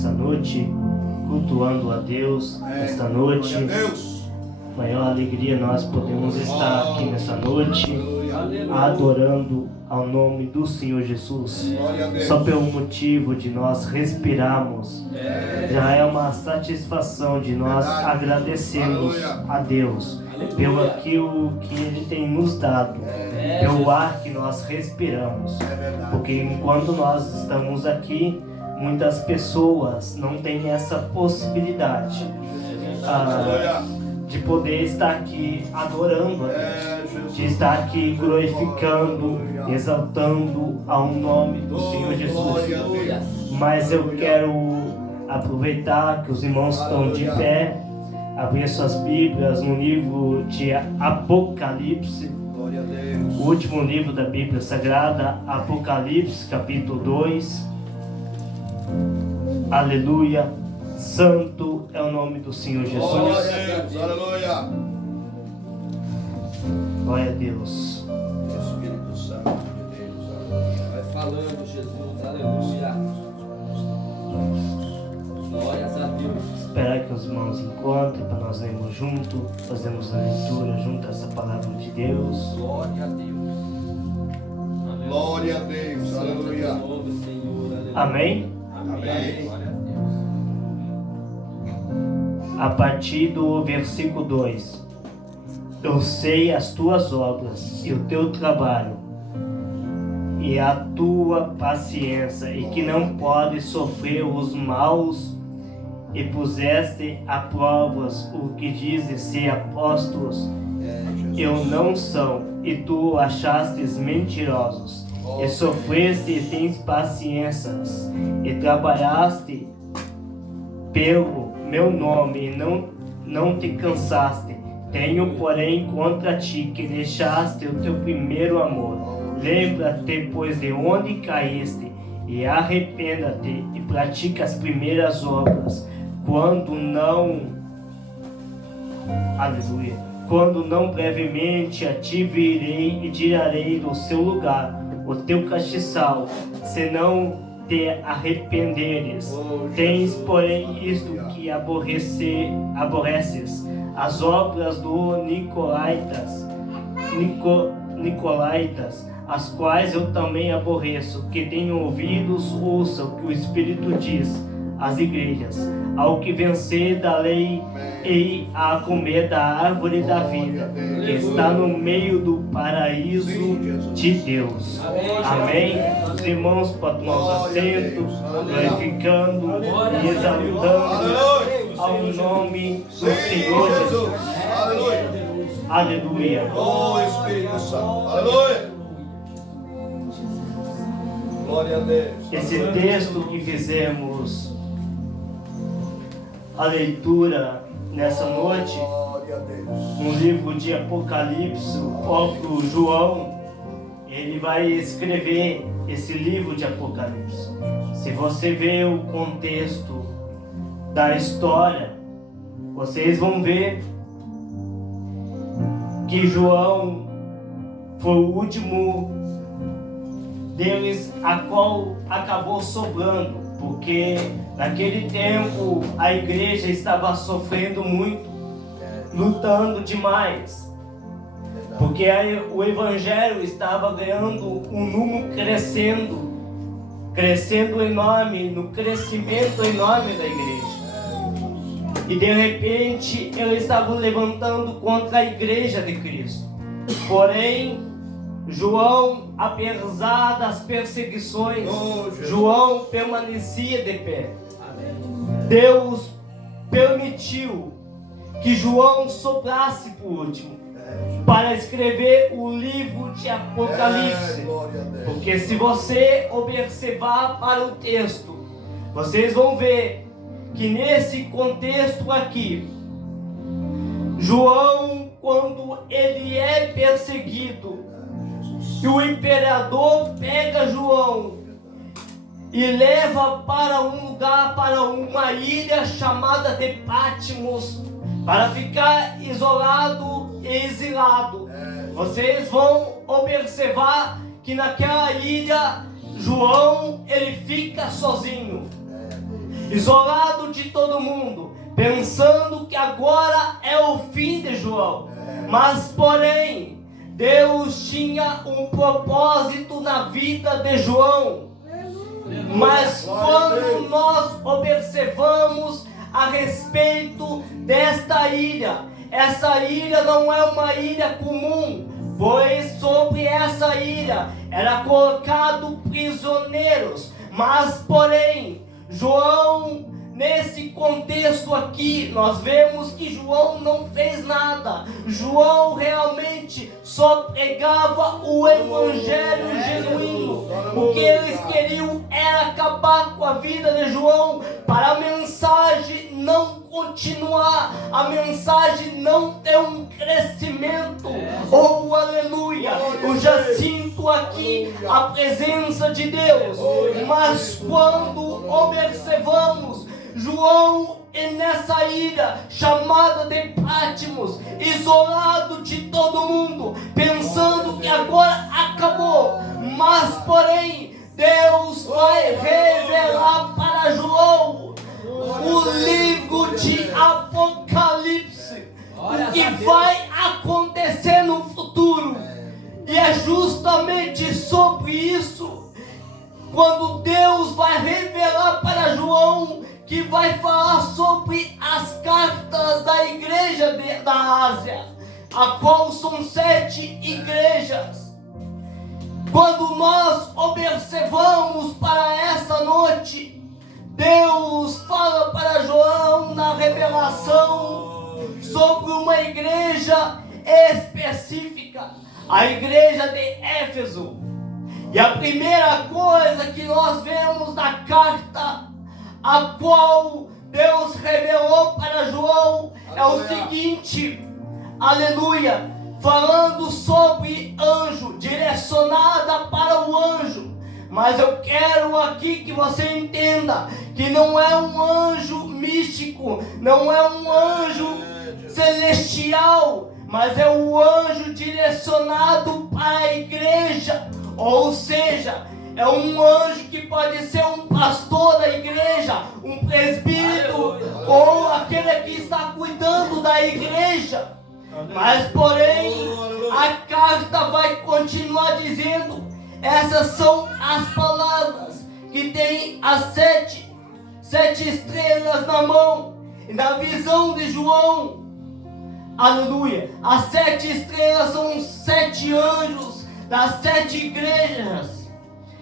nessa noite, cultuando a Deus nesta noite. Maior alegria nós podemos estar aqui nessa noite, adorando ao nome do Senhor Jesus. Só pelo motivo de nós respirarmos, já é uma satisfação de nós agradecermos a Deus pelo aquilo que Ele tem nos dado, pelo ar que nós respiramos. Porque enquanto nós estamos aqui, muitas pessoas não têm essa possibilidade de poder estar aqui adorando a Deus, de estar aqui glorificando, exaltando ao nome do Senhor Jesus. Mas eu quero aproveitar que os irmãos estão de pé, abrir suas Bíblias no livro de Apocalipse, o último livro da Bíblia Sagrada, Apocalipse, capítulo 2. Aleluia. Santo é o nome do Senhor Jesus. Aleluia. Glória a Deus. Espírito Santo de Deus. Vai falando, Jesus. Aleluia. Glórias a Deus. Esperar que os irmãos encontrem para nós lermos junto, fazemos a leitura junto a essa palavra de Deus. Glória a Deus. Glória a Deus. Aleluia. Amém? Amém. A partir do versículo 2. Eu sei as tuas obras e o teu trabalho e a tua paciência, e que não podes sofrer os maus, e puseste a provas o que dizem ser apóstolos, eu não são, e tu achastes mentirosos, e sofreste e tens paciências, e trabalhaste pelo meu nome, e não te cansaste. Tenho, porém, contra ti que deixaste o teu primeiro amor. Lembra-te, pois, de onde caíste, e arrependa-te, e pratica as primeiras obras. Quando não brevemente a ti virei e tirarei do seu lugar o teu castiçal, se não te arrependeres. Tens, porém, isto que aborreces, as obras do Nicolaítas, as quais eu também aborreço. Que tenham ouvidos, ouça o que o Espírito diz às igrejas. Ao que vencer da lei e a comer da árvore da vida, que está no meio do paraíso de Deus. Amém? Os irmãos podem tomar os assentos, glorificando e exaltando ao nome do Senhor Jesus. Aleluia. Oh, Espírito Santo. Aleluia. Glória a Deus. Esse texto que fizemos a leitura nessa noite, no livro de Apocalipse, o próprio João, ele vai escrever esse livro de Apocalipse. Se você ver o contexto da história, vocês vão ver que João foi o último deles a qual acabou sobrando, porque naquele tempo a igreja estava sofrendo muito, lutando demais, porque o evangelho estava ganhando um número crescendo enorme, no crescimento enorme da igreja. E de repente eles estavam levantando contra a igreja de Cristo. Porém, João, apesar das perseguições, João permanecia de pé. Deus permitiu que João soprasse por último para escrever o livro de Apocalipse. Porque se você observar para o texto, vocês vão ver que nesse contexto aqui, João, quando ele é perseguido, e o imperador pega João e leva para um lugar, para uma ilha chamada de Patmos, para ficar isolado e exilado. Vocês vão observar que naquela ilha, João, ele fica sozinho. isolado de todo mundo, pensando que agora é o fim de João. Mas porém, Deus tinha um propósito na vida de João. Mas quando nós observamos a respeito desta ilha, essa ilha não é uma ilha comum, pois sobre essa ilha era colocado prisioneiros. Mas porém, João, nesse contexto aqui, nós vemos que João não fez nada. João realmente só pregava o evangelho genuíno. O que eles queriam era acabar com a vida de João, para a mensagem não continuar, a mensagem não ter um crescimento. Oh, aleluia! Eu já sinto aqui a presença de Deus. Mas quando observamos João nessa ilha chamada de Patmos, isolado de todo mundo, pensando que agora acabou, mas porém Deus vai revelar para João o livro de Apocalipse, o que vai acontecer no futuro. E é justamente sobre isso, quando Deus vai revelar para João, que vai falar sobre as cartas da igreja da Ásia, a qual são 7 igrejas. Quando nós observamos para essa noite, Deus fala para João na revelação sobre uma igreja específica, a igreja de Éfeso. E a primeira coisa que nós vemos na carta a qual Deus revelou para João é o seguinte, aleluia, falando sobre anjo, direcionada para o anjo. Mas eu quero aqui que você entenda que não é um anjo místico, não é um anjo celestial, mas é um anjo direcionado para a igreja. Ou seja, é um anjo que pode ser um pastor da igreja, um presbítero, ou aquele que está cuidando da igreja. Mas porém, a carta vai continuar dizendo, essas são as palavras que tem as 7 estrelas na mão. E na visão de João, aleluia, as 7 estrelas são os 7 anjos das 7 igrejas.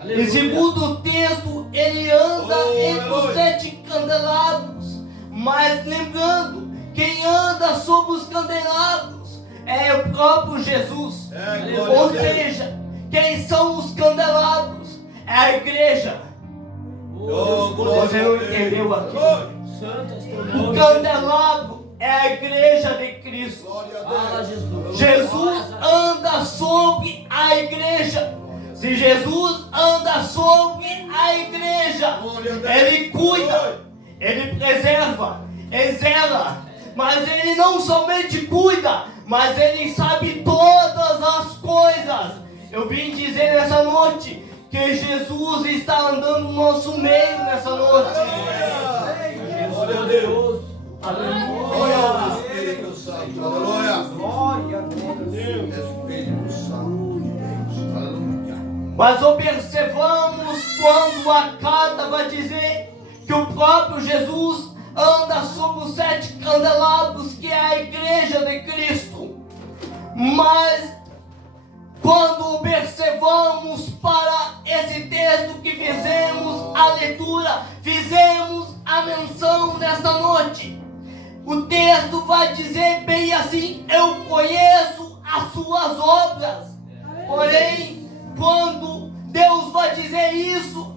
Aleluia. E segundo o texto, ele anda entre os 7 candelabros. Mas lembrando, quem anda sob os candelabros é o próprio Jesus. Ou seja, quem são os candelabros? É a igreja. Você não entendeu aqui? O candelabro é a igreja de Cristo. Jesus anda sobre a igreja. Se Jesus anda sobre a igreja, Ele cuida, Ele preserva, Ele zela. Mas Ele não somente cuida, mas Ele sabe todas as coisas. Eu vim dizer nessa noite que Jesus está andando no nosso meio nessa noite. Glória a Deus. Aleluia. Espírito Santo. Aleluia. Glória a Deus. Espírito Santo de Deus. Aleluia. Mas observamos quando a carta vai dizer que o próprio Jesus anda sobre os 7 candelabros, que é a igreja de Cristo. Mas quando observamos para esse texto que fizemos a leitura, fizemos a menção nesta noite, o texto vai dizer bem assim: eu conheço as suas obras. Porém, quando Deus vai dizer isso,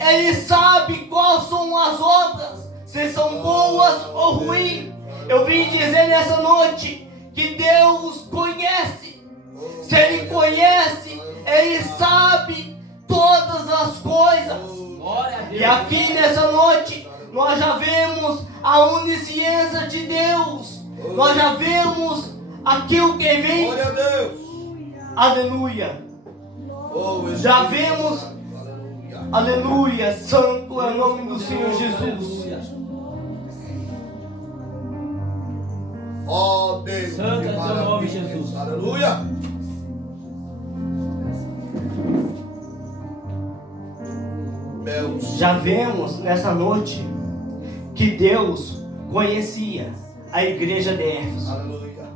Ele sabe quais são as obras, se são boas ou ruins. Eu vim dizer nessa noite que Deus conhece. Se Ele conhece, Ele sabe todas as coisas. E aqui nessa noite, nós já vemos a onisciência de Deus. Nós já vemos aquilo que vem. Glória a Deus. Aleluia. Já vemos Aleluia, santo é o nome do Senhor Jesus. Ó Deus, Santo que é teu maravilha. nome, Jesus. Aleluia. Meu Já vemos nessa noite que Deus conhecia a igreja de Éfeso. Aleluia.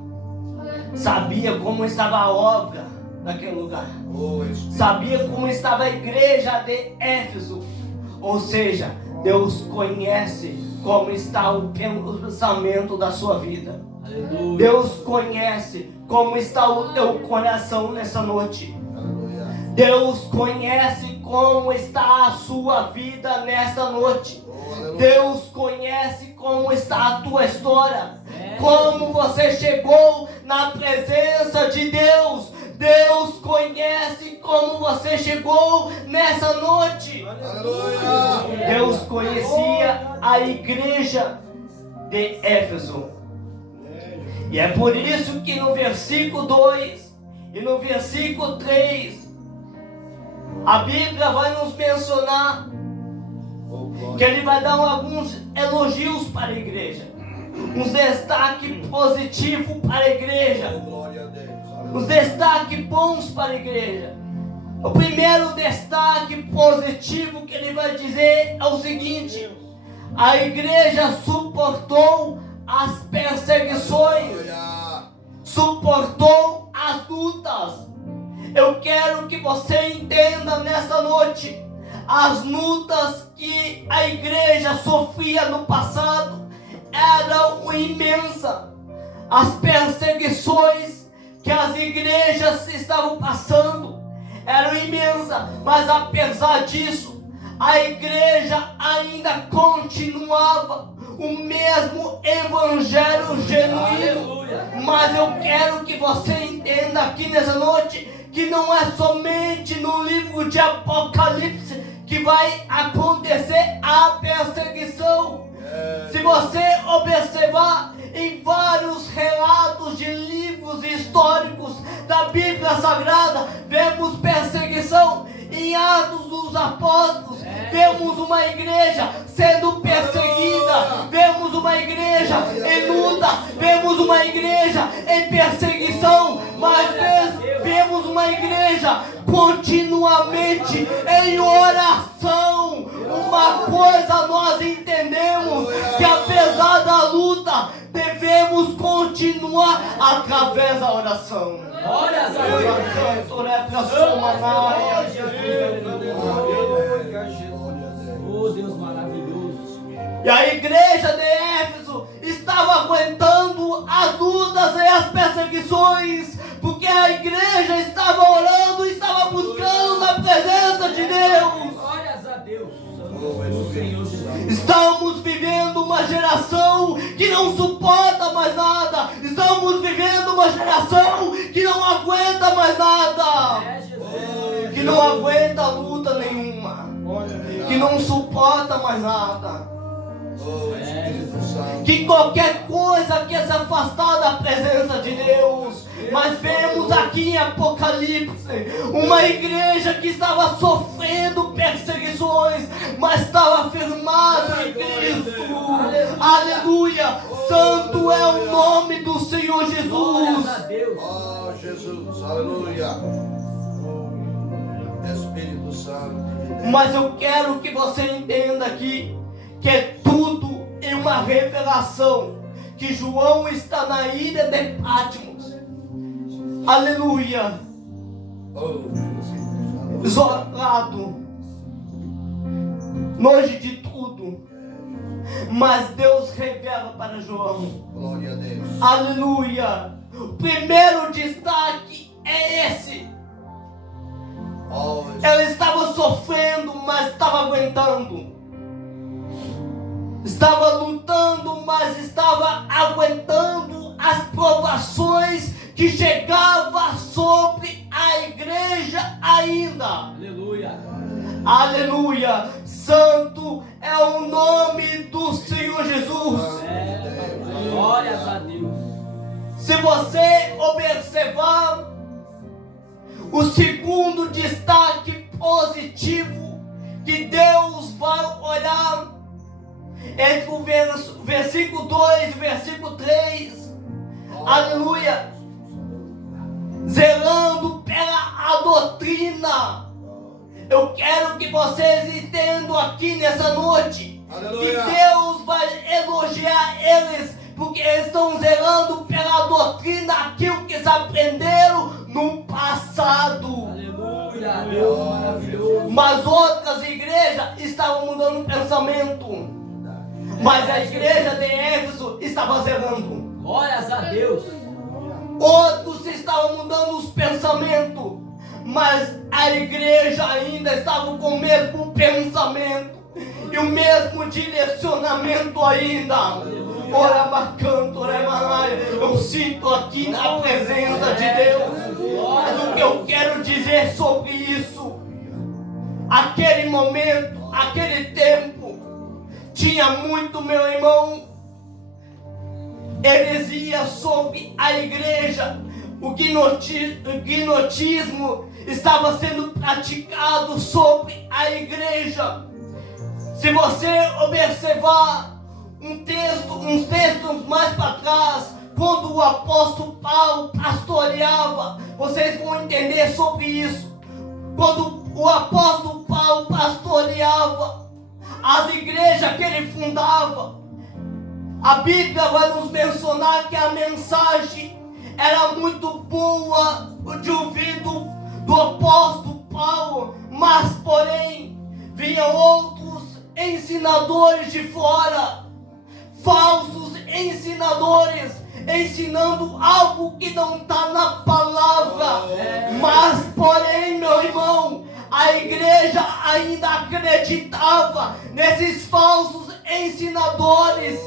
Sabia como estava a obra naquele lugar. Oh, Espírito. Sabia como estava a igreja de Éfeso. Ou seja, Deus conhece como está o pensamento da sua vida. Aleluia. Deus conhece como está o teu coração nessa noite. Aleluia. Deus conhece como está a sua vida nesta noite. Oh, aleluia. Deus conhece como está a tua história. Como você chegou na presença de Deus. Deus conhece como você chegou nessa noite. Aleluia. Deus conhecia a igreja de Éfeso. E é por isso que no versículo 2 e no versículo 3, a Bíblia vai nos mencionar Oh, glória. que ele vai dar alguns elogios para a igreja. Um destaque positivo para a igreja. Oh, glória a Deus. Os Aleluia. destaques bons para a igreja. O primeiro destaque positivo que ele vai dizer é o seguinte: a igreja suportou as perseguições, Aleluia. suportou as lutas. Eu quero que você entenda nessa noite as lutas que a igreja sofria no passado eram imensas. As perseguições que as igrejas estavam passando eram imensas, mas apesar disso, a igreja ainda continuava o mesmo evangelho genuíno. Aleluia. Mas eu quero que você entenda aqui nessa noite que não é somente no livro de Apocalipse que vai acontecer a perseguição. Se você observar em vários relatos de livros históricos da Bíblia Sagrada, vemos perseguição. Em Atos dos Apóstolos, vemos uma igreja sendo perseguida, vemos uma igreja em luta, vemos uma igreja em perseguição, mas vemos uma igreja continuamente em oração. Uma coisa nós entendemos, que apesar da luta, devemos continuar através da oração. Olha, oh Deus maravilhoso. E a igreja de Éfeso estava aguentando as lutas e as perseguições, porque a igreja estava orando, estava buscando a presença de Deus. Glórias a Deus. Oh, Senhor Jesus. Estamos vivendo uma geração que não suporta mais nada. Estamos vivendo uma geração que não aguenta mais nada. É, Jesus. Que não aguenta luta nenhuma. Que não suporta mais nada. Oh, Espírito Santo. Que qualquer coisa quer se afastar da presença de Deus. Mas vemos aqui em Apocalipse uma igreja que estava sofrendo perseguições, mas estava firmada em Cristo. Aleluia! Santo é o nome do Senhor Glórias Jesus. a Deus. Oh, Jesus. Aleluia. Espírito Santo. Mas eu quero que você entenda aqui que é tudo em uma revelação, que João está na ilha de Patmos. Aleluia! Oh, Jesus. Isolado, longe de tudo, mas Deus revela para João. Glória a Deus. Aleluia! O primeiro destaque é esse. Oh, Ela estava sofrendo, mas estava aguentando. Estava lutando, mas estava aguentando as provações que chegavam sobre a igreja ainda. Aleluia. Aleluia! Santo é o nome do Senhor Jesus. Glórias a Deus. Se você observar o segundo destaque positivo que olhar entre o versículo 2 e o versículo 3. Aleluia. Zelando pela doutrina. Eu quero que vocês entendam aqui nessa noite. Aleluia. Que Deus vai elogiar eles, porque eles estão zelando pela doutrina, aquilo que eles aprenderam no passado. Aleluia, Deus maravilhoso. Mas outras igrejas estavam mudando o pensamento. Mas a igreja de Éfeso estava zelando. Glórias a Deus. Outros estavam mudando os pensamentos, mas a igreja ainda estava com o mesmo pensamento e o mesmo direcionamento ainda. Ora bacana, ora manai. Eu sinto aqui na presença de Deus. Mas o que eu quero dizer sobre isso, aquele momento, aquele tempo, tinha muito, meu irmão, heresia sobre a igreja. O gnotismo estava sendo praticado sobre a igreja. Se você observar uns textos mais para trás, quando o apóstolo Paulo pastoreava, vocês vão entender sobre isso. Quando o apóstolo Paulo pastoreava as igrejas que ele fundava, a Bíblia vai nos mencionar que a mensagem era muito boa de ouvido do apóstolo Paulo, mas porém vinham outros ensinadores de fora, falsos ensinadores, ensinando algo que não está na palavra. Mas porém, meu irmão, a igreja ainda acreditava nesses falsos ensinadores.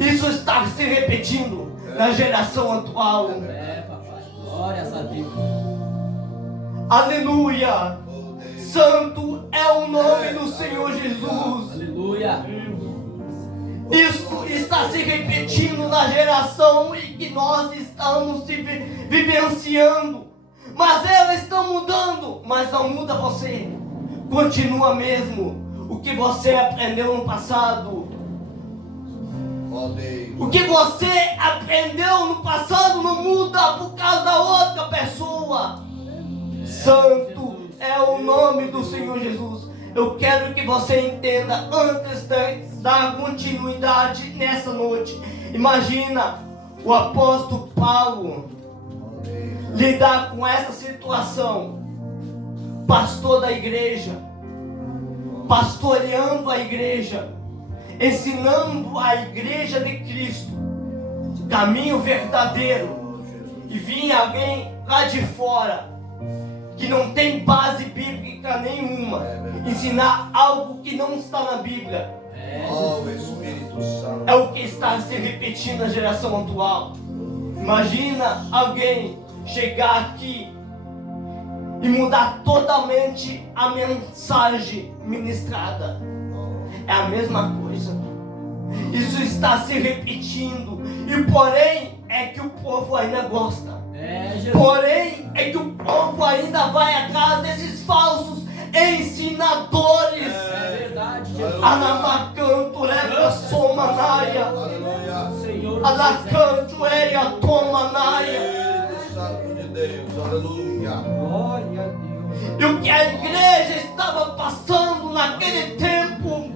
Isso está se repetindo na geração atual. Papai. Glórias a Deus. Aleluia. Santo é o nome do Senhor Jesus. Aleluia. Isso está se repetindo na geração em que nós estamos vivenciando. Mas elas estão mudando, mas não muda você. Continua mesmo o que você aprendeu no passado. O que você aprendeu no passado não muda por causa da outra pessoa. Santo é o nome do Senhor Jesus. Eu quero que você entenda antes de dar continuidade nessa noite. Imagina o apóstolo Paulo lidar com essa situação. Pastor da igreja, pastoreando a igreja, ensinando a igreja de Cristo caminho verdadeiro, e vinha alguém lá de fora que não tem base bíblica nenhuma ensinar algo que não está na Bíblia. Espírito Santo. É o que está se repetindo na geração atual. Imagina alguém chegar aqui e mudar totalmente a mensagem ministrada. É a mesma coisa. Isso está se repetindo. E porém é que o povo ainda gosta. Porém é que o povo ainda vai atrás desses falsos ensinadores. É verdade, Jesus. Anabacanto lega somanaia. Senhor, Alacanto ega tomanaia. Espírito Santo de Deus. Aleluia. glória a Deus. E o que a igreja estava passando naquele tempo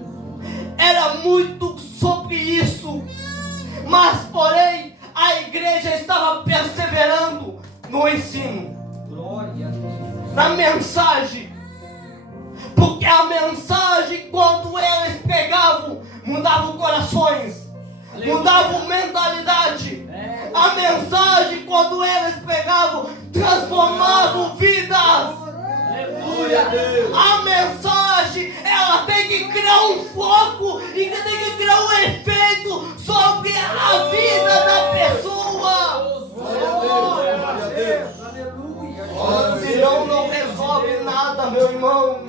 era muito sobre isso. Mas porém a igreja estava perseverando no ensino, Glória a Deus. na mensagem. Porque a mensagem, quando eles pegavam, mudavam corações, mudavam mentalidade. A mensagem, quando eles pegavam, transformavam vidas. Aleluia. A mensagem, ela tem que criar um foco e tem que criar um efeito sobre a vida da pessoa. Glória a Deus. Aleluia. Senão não resolve nada, meu irmão.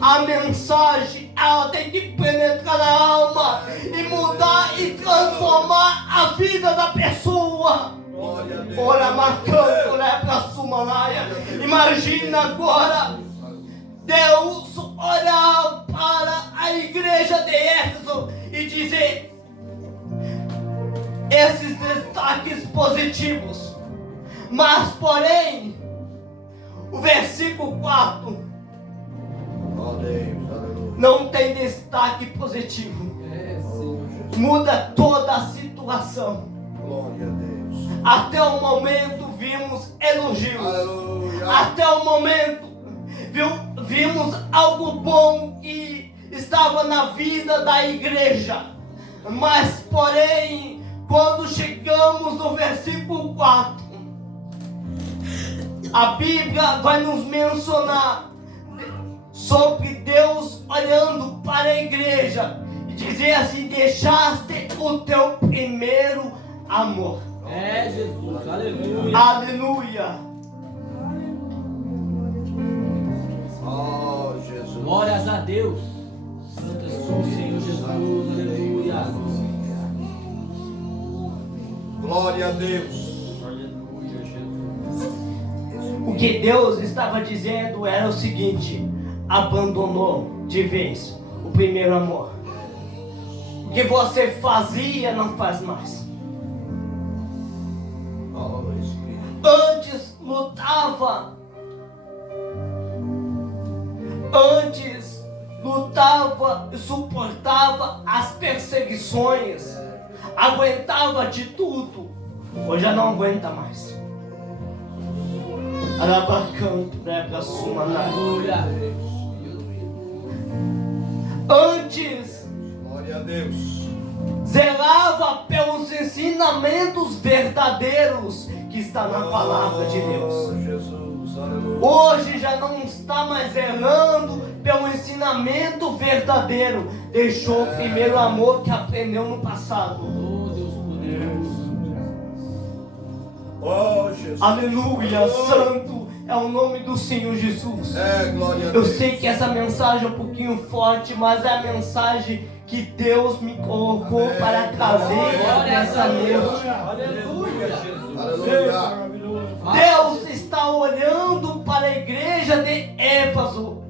A mensagem, ela tem que penetrar na alma e mudar e transformar a vida da pessoa. Glória a Deus. Ora, marcando, né, pra Sumanaia. Imagina agora Deus olhar para a igreja de Éfeso e dizer esses destaques positivos. Mas, porém, o versículo 4 Ó Deus, aleluia. não tem destaque positivo. Muda toda a situação. Glória a Deus. Até o momento vimos elogios. Aleluia. Até o momento vimos algo bom que estava na vida da igreja. Mas, porém, quando chegamos no versículo 4, a Bíblia vai nos mencionar sobre Deus olhando para a igreja e dizer assim: deixaste o teu primeiro amor. É, Jesus, aleluia. Aleluia. Ó Jesus. Glórias a Deus. Santo és tu, Senhor Jesus, aleluia. Glória a Deus. Aleluia, Jesus. O que Deus estava dizendo era o seguinte: abandonou de vez o primeiro amor. O que você fazia não faz mais. Ó Espírito. Antes lutava, e suportava as perseguições, aguentava de tudo. Hoje já não aguenta mais. Arabacanto, prega suma na. Aleluia. Antes Glória a Deus. zelava pelos ensinamentos verdadeiros que está na palavra de Deus. Ó Jesus, aleluia. Hoje já não está mais zelando pelo ensinamento verdadeiro. Deixou o primeiro amor que aprendeu no passado. Oh, Deus poderoso. Ó Jesus. Aleluia, santo é o nome do Senhor Jesus. É, glória a Eu Deus. sei que essa mensagem é um pouquinho forte, mas é a mensagem que Deus me colocou Amém. para trazer Glórias nessa a Deus. noite. Aleluia, Jesus. Aleluia. Deus está olhando para a igreja de Éfeso,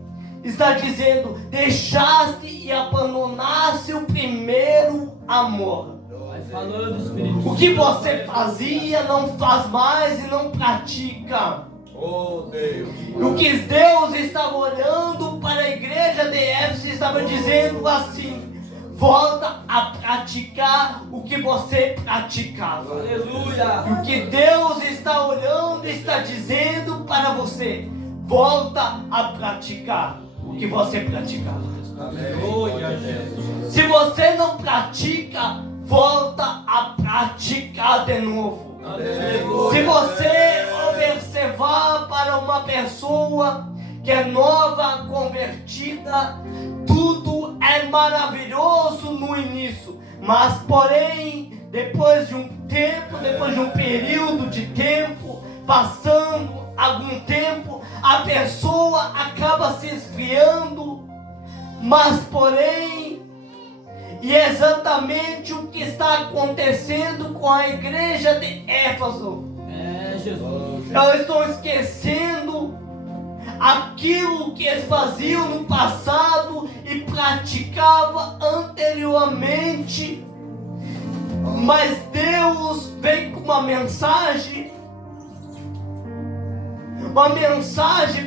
está dizendo: deixaste e abandonaste o primeiro amor. Vai falando, Espírito. O que você fazia não faz mais e não pratica. Oh Deus. O que Deus estava olhando para a igreja de Éfeso, estava dizendo assim: volta a praticar o que você praticava. Aleluia. E o que Deus está olhando, está dizendo para você: volta a praticar o que você praticava. Amém. Glória a Jesus. Se você não pratica, volta a praticar de novo. Se você observar para uma pessoa que é nova, convertida, tudo é maravilhoso no início, mas porém, depois de um tempo, depois de um período de tempo, passando algum tempo, a pessoa acaba se esfriando, mas porém, e é exatamente o que está acontecendo com a igreja de Éfeso. É, Jesus. Elas estão esquecendo aquilo que eles faziam no passado e praticavam anteriormente. Mas Deus vem com uma mensagem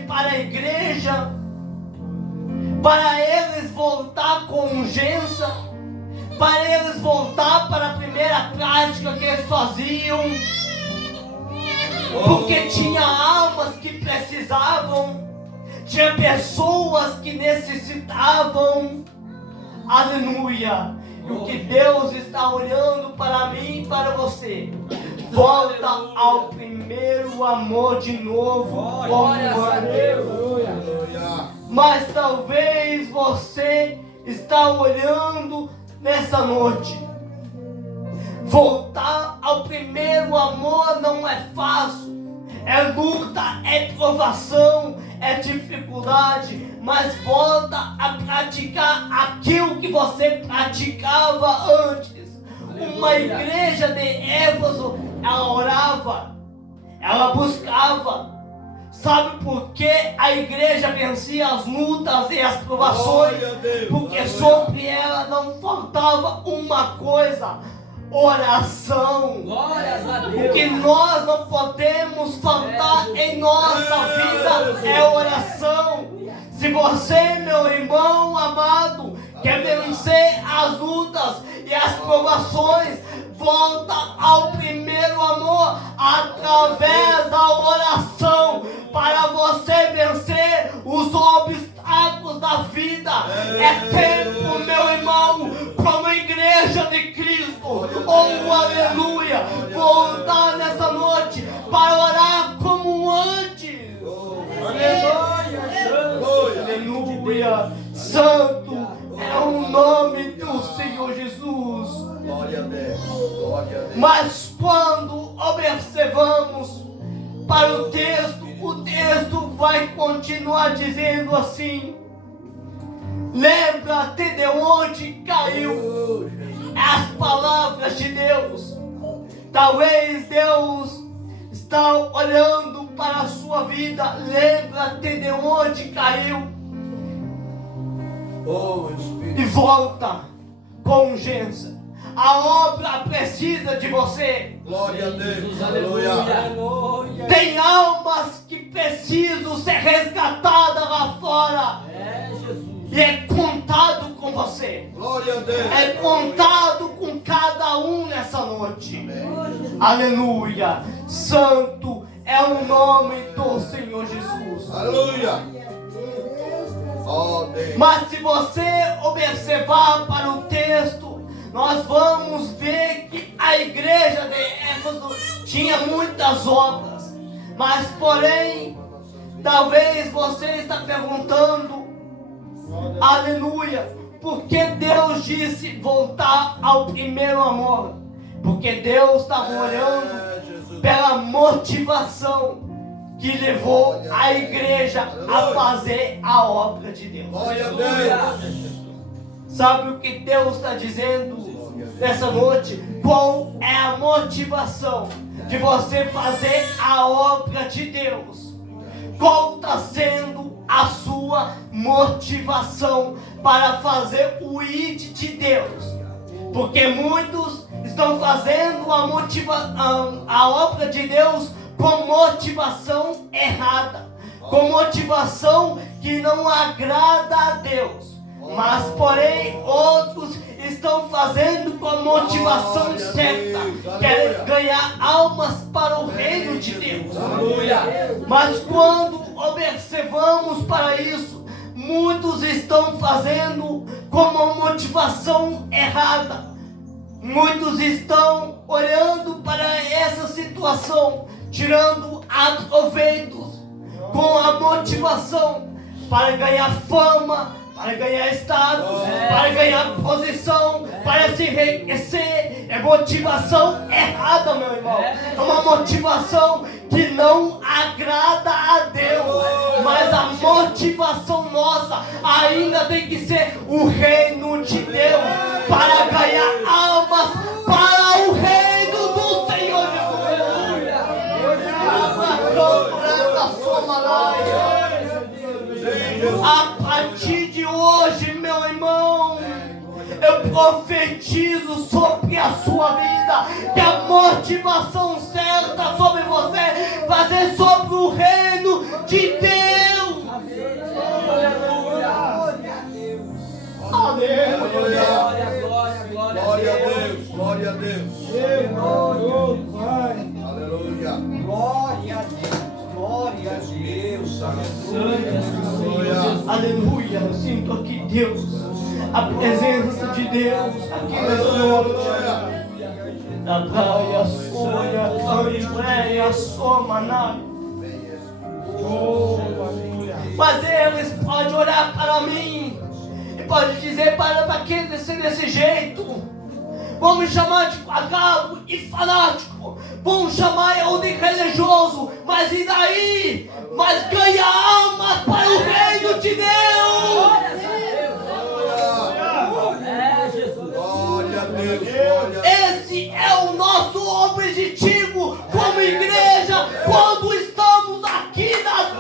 para a igreja, para eles voltar com urgência, para eles voltar para a primeira prática que eles faziam, porque tinha almas que precisavam, tinha pessoas que necessitavam. Aleluia. E o que Deus está olhando para mim e para você: volta ao primeiro amor de novo. Glórias a Deus. Aleluia. Mas talvez você está olhando nessa noite. Voltar ao primeiro amor não é fácil. É luta, é provação, é dificuldade. Mas volta a praticar aquilo que você praticava antes. Uma igreja de Éfeso, ela orava, ela buscava, Sabe por que a igreja vencia as lutas e as provações? Porque sobre ela não faltava uma coisa: oração. Glórias a Deus. O que nós não podemos faltar em nossa vida é oração. Se você, meu irmão amado, quer vencer as lutas e as provações, volta ao primeiro amor através da oração, para você vencer os obstáculos da vida. É tempo, meu irmão, como igreja de Cristo, aleluia, voltar nessa noite para orar como antes. Aleluia, santo é o nome do Senhor Jesus. Glória a Deus. Glória a Deus. Mas quando observamos para o texto vai continuar dizendo assim: lembra-te de onde caiu. As palavras de Deus. Talvez Deus está olhando para a sua vida. Lembra-te de onde caiu. E volta com urgência. A obra precisa de você. Glória a Deus. Aleluia. Tem almas que precisam ser resgatadas lá fora. E é contado com você. Glória a Deus. É contado com cada um nessa noite. Aleluia. Santo é o nome do Senhor Jesus. Aleluia. Oh, Deus. Mas se você observar para o texto, nós vamos ver que a igreja de Éfeso tinha muitas obras. Mas porém, talvez você está perguntando, aleluia, por que Deus disse voltar ao primeiro amor? Porque Deus estava olhando pela motivação que levou a igreja a fazer a obra de Deus. Glória a Deus. Sabe o que Deus está dizendo nessa noite? Qual é a motivação de você fazer a obra de Deus? Qual está sendo a sua motivação para fazer o ID de Deus? Porque muitos estão fazendo a obra de Deus com motivação errada, com motivação que não agrada a Deus. Mas porém outros estão fazendo com a motivação certa, querem ganhar almas para o reino de Deus. Mas quando observamos para isso, muitos estão fazendo com uma motivação errada. Muitos estão olhando para essa situação, tirando proveitos com a motivação para ganhar fama, para ganhar status, para ganhar posição, para se enriquecer. É motivação errada, meu irmão. É uma motivação que não agrada a Deus. Mas a motivação nossa ainda tem que ser o reino de Deus, para ganhar almas para o reino do Senhor Jesus. A partir de hoje, meu irmão, eu profetizo sobre a sua vida que a motivação certa sobre você vai ser sobre o reino de Deus. Aleluia. Glória a Deus. Glória a Deus. Aleluia. Glória a Deus. Glória a Deus. Aleluia. Eu sinto aqui Deus, a presença de Deus aqui nessa noite. Na praia, sonha, Camiléia, Somaná. Mas eles podem olhar para mim e podem dizer: para que ser desse jeito? Vão me chamar de pagado e fanático, vão chamar eu de religioso, mas e daí? Mas ganha almas para o reino de Deus. Esse é o nosso objetivo como igreja quando estamos aqui nas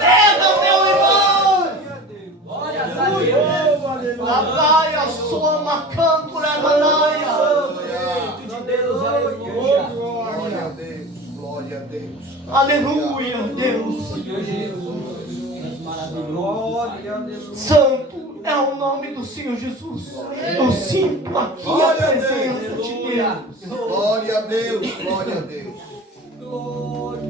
Glória a Deus. Santo é o nome do Senhor Jesus. Eu sinto aqui a presença de Deus. Glória a Deus, glória a Deus. Glória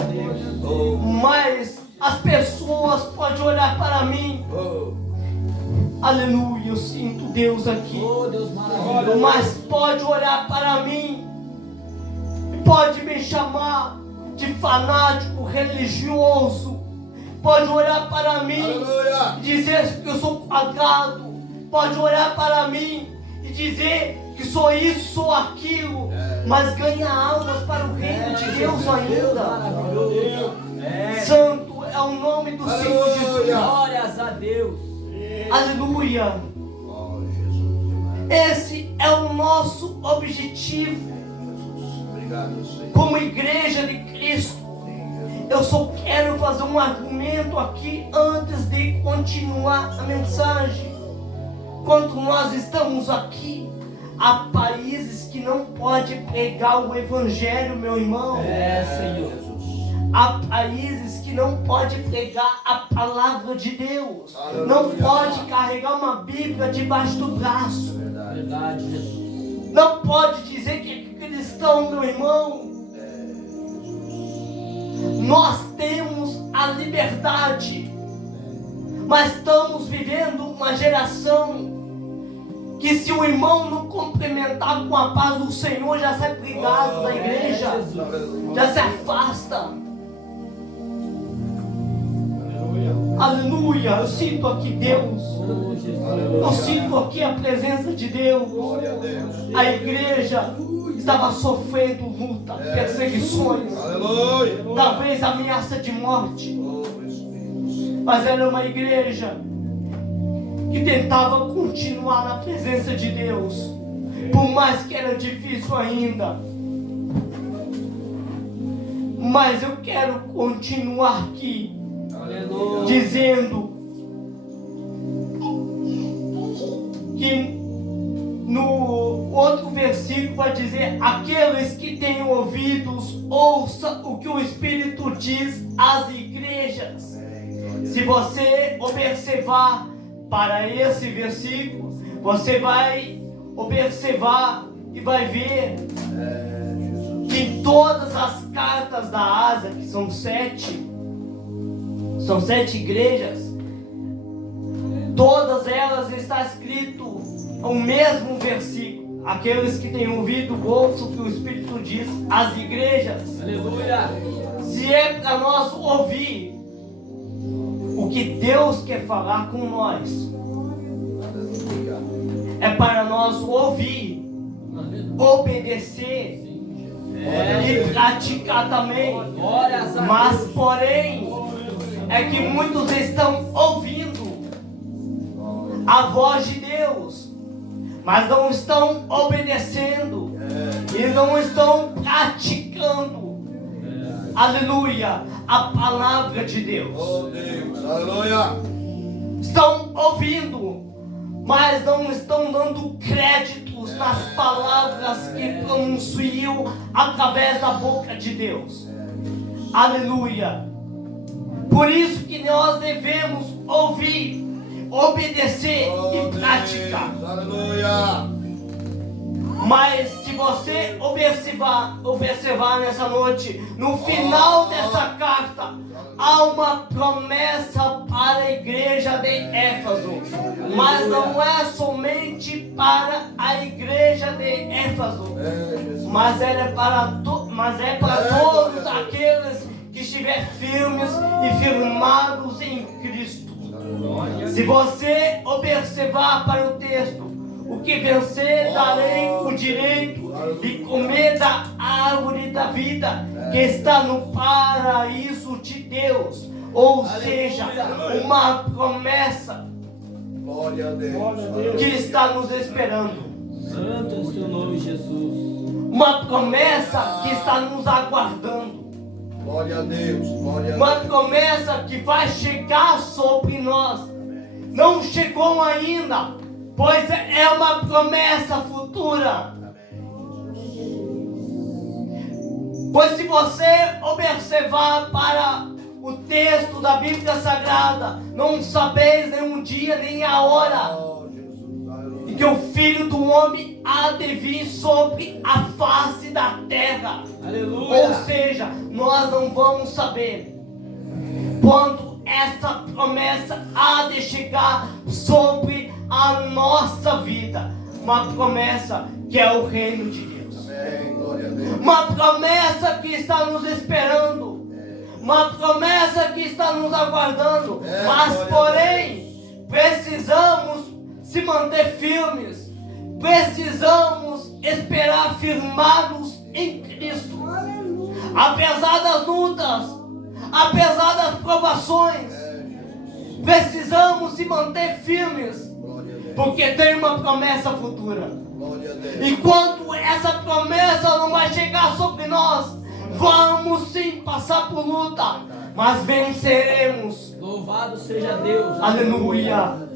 a Deus. Mas as pessoas podem olhar para mim. Aleluia, eu sinto Deus aqui. Oh, Deus maravilhoso. Mas pode olhar para mim, pode me chamar de fanático religioso, pode olhar para mim Aleluia. e dizer que eu sou pagado, pode olhar para mim e dizer que sou isso, sou aquilo, mas ganha almas para o reino de Deus ainda. Maravilhoso. Santo é o nome do Senhor Jesus. Glórias a Deus. Aleluia. Oh, Jesus. Esse é o nosso objetivo Obrigado, Senhor. como igreja de Cristo. Eu só quero fazer um argumento aqui antes de continuar a mensagem. Quando nós estamos aqui, há países que não podem pregar o evangelho, meu irmão. Senhor. Há países que não podem pregar a palavra de Deus. Aleluia. Não pode carregar uma Bíblia debaixo do braço. Verdade, Jesus. Não pode dizer que é cristão, meu irmão. Nós temos a liberdade, mas estamos vivendo uma geração que, se o irmão não cumprimentar com a paz do Senhor, já sai brigado da igreja, já se afasta. Aleluia, eu sinto aqui Deus. Oh, Jesus. Eu sinto aqui a presença de Deus. Glória a Deus. A igreja estava sofrendo luta, perseguições, Aleluia. talvez ameaça de morte, Oh, Espírito. mas era uma igreja que tentava continuar na presença de Deus, por mais que era difícil ainda. Mas eu quero continuar aqui Aleluia. dizendo que no outro versículo vai dizer: aqueles que têm ouvidos, ouça o que o Espírito diz às igrejas. Se você observar para esse versículo, você vai observar e vai ver que em todas as cartas da Ásia, que são sete igrejas, todas elas está escrito o mesmo versículo: aqueles que têm ouvido, ouçam o que o Espírito diz às igrejas. Aleluia. Se é para nós ouvir o que Deus quer falar com nós, é para nós ouvir, obedecer e praticar também. Glórias a Mas Deus. porém, é que muitos estão ouvindo a voz de Deus, mas não estão obedecendo e não estão praticando, aleluia, a palavra de Deus. Oh, Deus. Aleluia. Estão ouvindo, mas não estão dando créditos nas palavras que pronunciam através da boca de Deus. Aleluia. Por isso que nós devemos ouvir, obedecer Oh, e praticar. Deus. Aleluia. Mas se você observar nessa noite, no final dessa carta, há uma promessa para a igreja de Éfeso. Mas não é somente para a igreja de Éfeso, mas é para todos aqueles que estiverem firmes e firmados em Cristo. Se você observar para o texto, o que vencer darei o direito de comer da árvore da vida que está no paraíso de Deus. Ou seja, uma promessa Glória a Deus. que está nos esperando. Santo é o teu nome, Jesus. Uma promessa que está nos aguardando. Glória a Deus. Glória a Uma Deus. promessa que vai chegar sobre nós. Não chegou ainda, pois é uma promessa futura. Pois se você observar para o texto da Bíblia Sagrada: não sabeis nem um dia nem a hora e que o Filho do Homem há de vir sobre a face da terra. Aleluia. Ou seja, nós não vamos saber quando essa promessa há de chegar sobre a nossa vida. Uma promessa que é o reino de Deus. Amém. Glória a Deus. Uma promessa que está nos esperando. Uma promessa que está nos aguardando. Mas porém, precisamos se manter firmes. Precisamos esperar firmados em Cristo. Apesar das lutas, apesar das provações, precisamos se manter firmes. Glória a Deus. Porque tem uma promessa futura. Glória a Deus. E quando essa promessa não vai chegar sobre nós, vamos sim passar por luta, mas venceremos. Louvado seja Deus. Aleluia.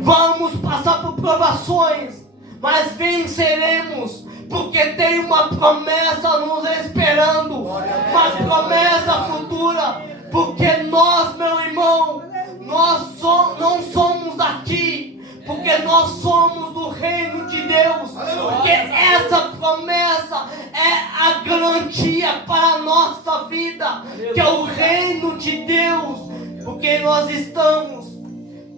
Vamos passar por provações, mas venceremos, porque tem uma promessa nos esperando, uma promessa futura. Porque nós, meu irmão, não somos daqui, porque nós somos do reino de Deus. Porque essa promessa é a garantia para a nossa vida, que é o reino de Deus. Porque nós estamos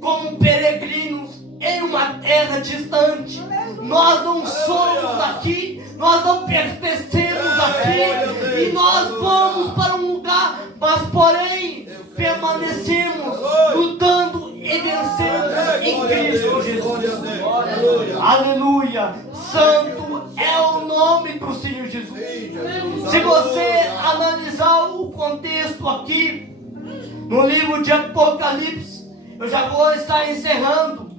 como peregrinos em uma terra distante. Nós não somos daqui, nós não pertencemos aqui, e nós vamos para um lugar, mas porém permanecemos lutando e vencendo em Cristo Jesus. Aleluia. Santo é o nome do Senhor Jesus. Se você analisar o contexto aqui no livro de Apocalipse, eu já vou estar encerrando,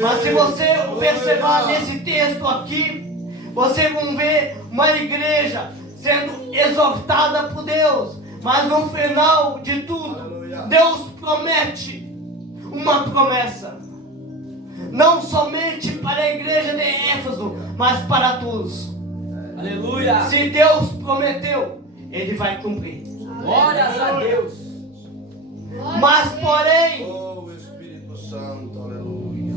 mas se você observar nesse texto aqui, você vai ver uma igreja sendo exortada por Deus. Mas no final de tudo, Deus promete uma promessa, não somente para a igreja de Éfeso, mas para todos. Aleluia. Se Deus prometeu, Ele vai cumprir. Glórias a Deus. Mas porém, Oh, Espírito Santo, aleluia.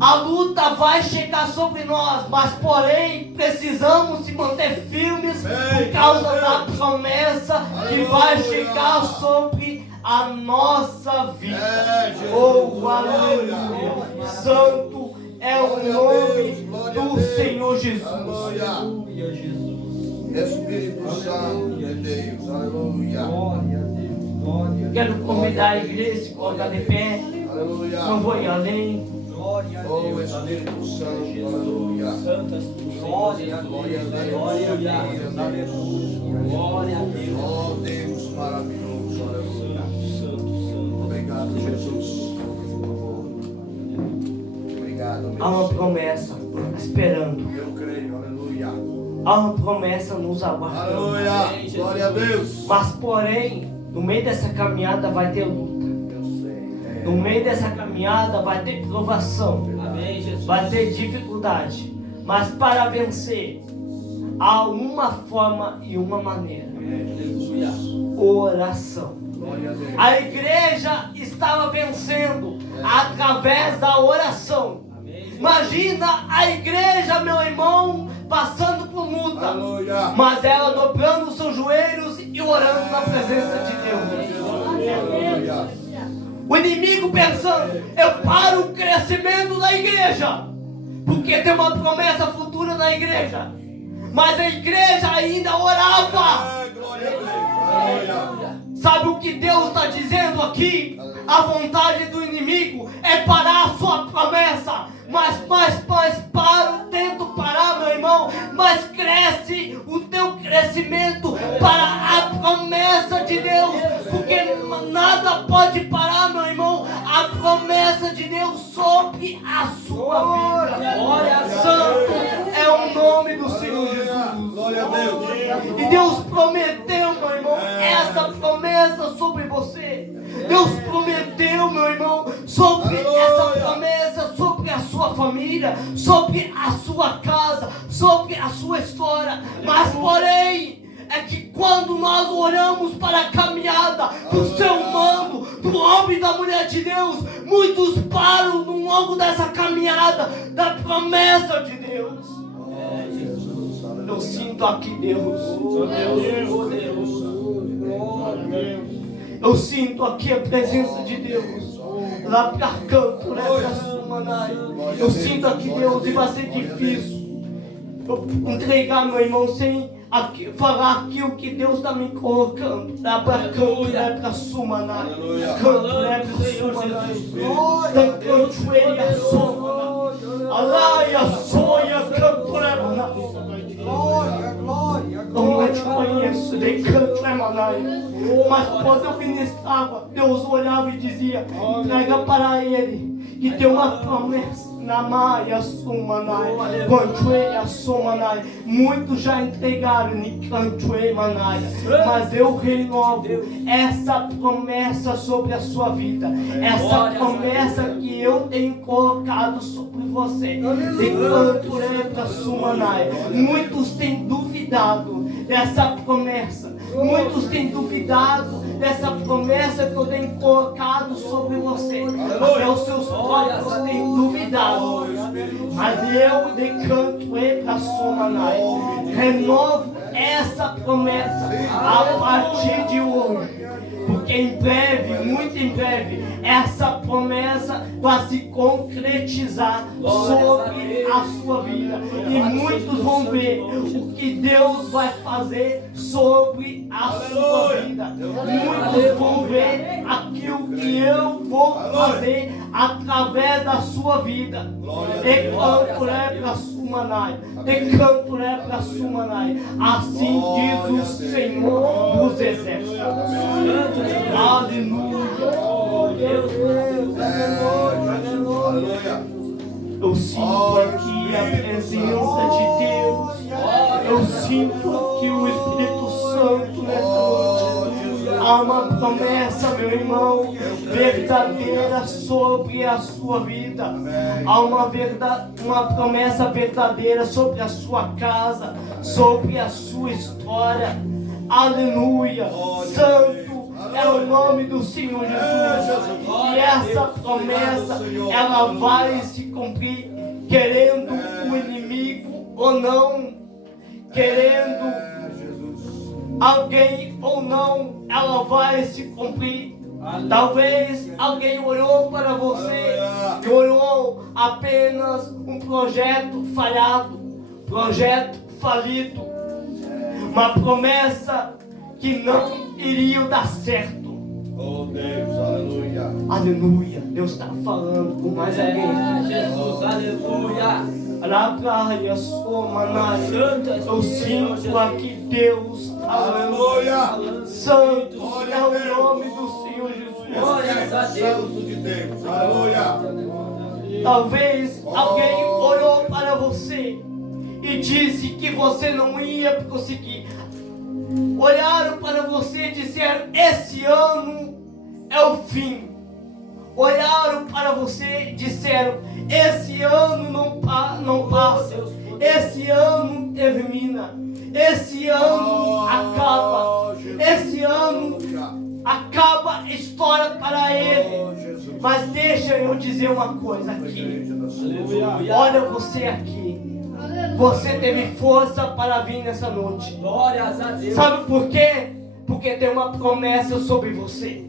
a luta vai chegar sobre nós, mas porém precisamos se manter firmes por causa da promessa que vai chegar sobre a nossa vida. Oh, aleluia! Santo é o nome do Senhor Jesus. Aleluia. Espírito Santo de Deus, aleluia. Quero convidar a igreja a se colocar de pé. Aleluia. Não vou ir além. Oh, Espírito Santo, aleluia. Santas glória a Deus. Glória a Deus. Glória a Deus. Oh, Deus maravilhoso, aleluia. Obrigado, Jesus. Obrigado, meu Há uma Senhor. promessa esperando. Eu creio, aleluia. Há uma promessa nos aguardando. Aleluia. Glória a Deus. Mas porém, no meio dessa caminhada vai ter luta. Eu sei. No meio dessa caminhada vai ter provação. Amém, Jesus. Vai ter dificuldade. Mas para vencer, há uma forma e uma maneira. Aleluia. Glória Oração. a Deus. A igreja estava vencendo através da oração. Imagina a igreja, meu irmão, passando por luta, Aleluia. mas ela dobrando os seus joelhos e orando na presença de Deus. Aleluia. O inimigo pensando: eu paro o crescimento da igreja, porque tem uma promessa futura na igreja. Mas a igreja ainda orava. Glória a Deus. Aleluia. Sabe o que Deus está dizendo aqui? A vontade do inimigo é parar a sua promessa. Mas tento parar, meu irmão. Mas cresce o teu crescimento para a promessa de Deus. Porque nada pode parar, meu irmão, a promessa de Deus sobre a sua vida. Glória Santo é o nome do Senhor Jesus. Glória a Deus. E Deus prometeu, meu irmão, essa promessa sobre você. Deus prometeu, meu irmão, sobre essa promessa, sobre a sua família, sobre a sua casa, sobre a sua história. Mas porém, é que quando nós olhamos para a caminhada do ser humano, do homem e da mulher de Deus, muitos param no longo dessa caminhada da promessa de Deus. Eu sinto aqui Deus. Eu sinto aqui a presença de Deus. Lá para canto, né? Eu sinto aqui Deus, e vai ser difícil eu entregar meu irmão sem falar aquilo que Deus está me colocando. Lá para canto, né? Para Sumanai. Canto, né? Para Sumanai. Canto ele a Sumanai. Alaia, sonha, canto, né? Glória, glória, Eu não glória. te conheço, nem canto, né, Manai? Mas quando eu ministrava, Deus olhava e dizia: entrega para ele, que tem uma promessa. Na Maia Sumanai, Cantueia Sumanai. Muitos já entregaram em Cantueia Manai, mas eu renovo essa promessa sobre a sua vida, essa promessa que eu tenho colocado sobre você. Enquanto lembra Sumanai, muitos têm duvidado dessa promessa, muitos têm duvidado dessa promessa que eu tenho colocado sobre você. Até os seus próprios têm duvidado. Mas eu decanto para Sumanai, renovo essa promessa a partir de hoje, porque em breve, muito em breve, essa promessa vai se concretizar sobre a sua vida, e muitos vão ver o que Deus vai fazer sobre a sua vida. Muitos vão ver aquilo que eu vou fazer através da sua vida. Decanto para Sumanai, decanto para Sumanai. Assim diz o Senhor dos Exércitos. Aleluia. Eu sinto aqui a presença de Deus. Eu sinto aqui o Espírito Santo nessa noite. Há uma promessa, meu irmão, verdadeira sobre a sua vida. Há uma promessa verdadeira sobre a sua casa, sobre a sua história. Aleluia. Santo é o nome do Senhor Jesus. E essa promessa, ela vai se cumprir, querendo o inimigo ou não, querendo alguém ou não, ela vai se cumprir. Talvez alguém olhou para você e olhou apenas um projeto falhado, projeto falido, uma promessa que não iria dar certo. Oh Deus, aleluia. Aleluia. Deus está falando com mais alguém. Jesus, aleluia. Eu sinto aqui Deus. Aleluia. Santo é o nome do Senhor Jesus. Glórias a Deus. Santo de Deus, aleluia. Talvez alguém olhou para você e disse que você não ia conseguir. Olharam para você e disseram: esse ano é o fim. Olharam para você e disseram: esse ano não passa, esse ano termina, esse ano acaba, esse ano acaba a história para ele. Mas deixa eu dizer uma coisa aqui. Olha você aqui. Você teve força para vir nessa noite. Glórias a Deus. Sabe por quê? Porque tem uma promessa sobre você.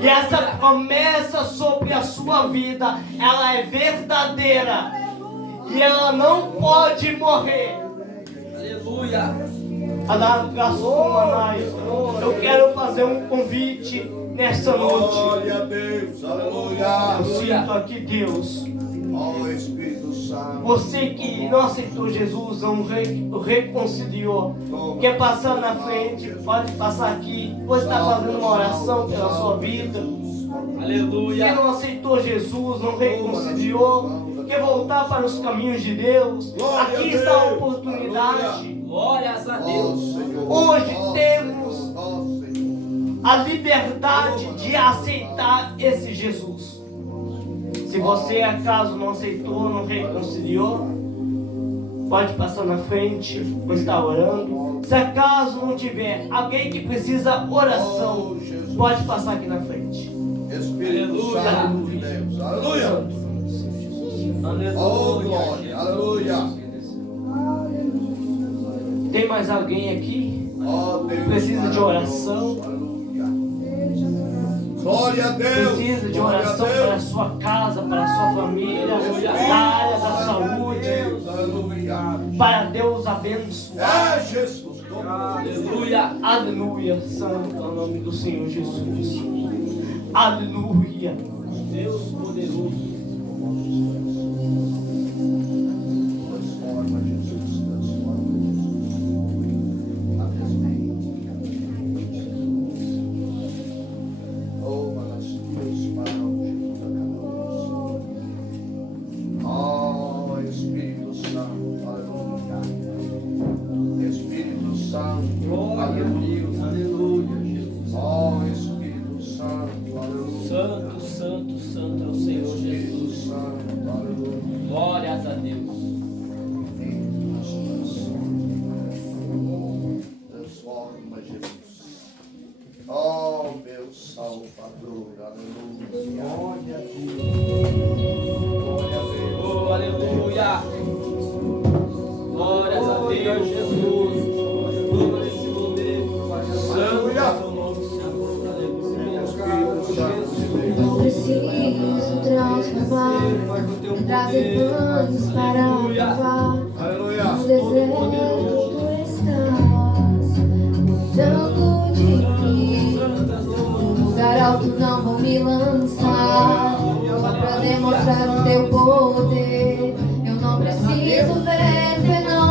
E essa promessa sobre a sua vida, ela é verdadeira. E ela não pode morrer. Aleluia. Eu quero fazer um convite nessa noite. Glória a Deus, aleluia. Eu sinto aqui Deus. Oh Espírito Santo. Você que não aceitou Jesus, não reconciliou, quer passar na frente, pode passar aqui. Você está fazendo uma oração pela sua vida. Aleluia. Quem não aceitou Jesus, não reconciliou, quer voltar para os caminhos de Deus, aqui está a oportunidade. Glórias a Deus. Hoje temos a liberdade de aceitar esse Jesus. Se você acaso não aceitou, não reconciliou, pode passar na frente, vou estar orando. Se acaso não tiver alguém que precisa oração, pode passar aqui na frente. Espírito Santo de Deus. Aleluia. Oh, glória. Aleluia. Tem mais alguém aqui? Oh, Deus. Precisa de oração? Aleluia. Glória a Deus. Precisa de oração para a sua casa, para a sua família, na área da saúde. Aleluia. Para Deus abençoar. É Jesus. Aleluia. Aleluia. Santo é o nome do Senhor Jesus. Aleluia. Deus poderoso. Transforma, Jesus. Transforma. Oh, mas Deus para o Jesus da cada oh, Espírito Santo. Aleluia. Espírito Santo. Glória a Deus. Aleluia, Jesus. Oh, Espírito Santo. Aleluia. Santo, santo, santo é o Senhor Espírito Jesus. Santo. Aleluia. Glórias a Deus. Transforma, Jesus. Oh, meu Salvador. Aleluia. Glória a Deus. Glória a Deus. Oh, aleluia. Glórias a Deus, Jesus. Glória esse momento, Pai. Santo é o teu nome, Senhor. Aleluia. Espírito Santo de Deus. Não preciso transformar, trazer planos para provar. Aleluia. No deserto tu estás, cuidando de mim. No lugar alto não vou me lançar, só pra demonstrar o teu poder. Eu não preciso ver fenômenos.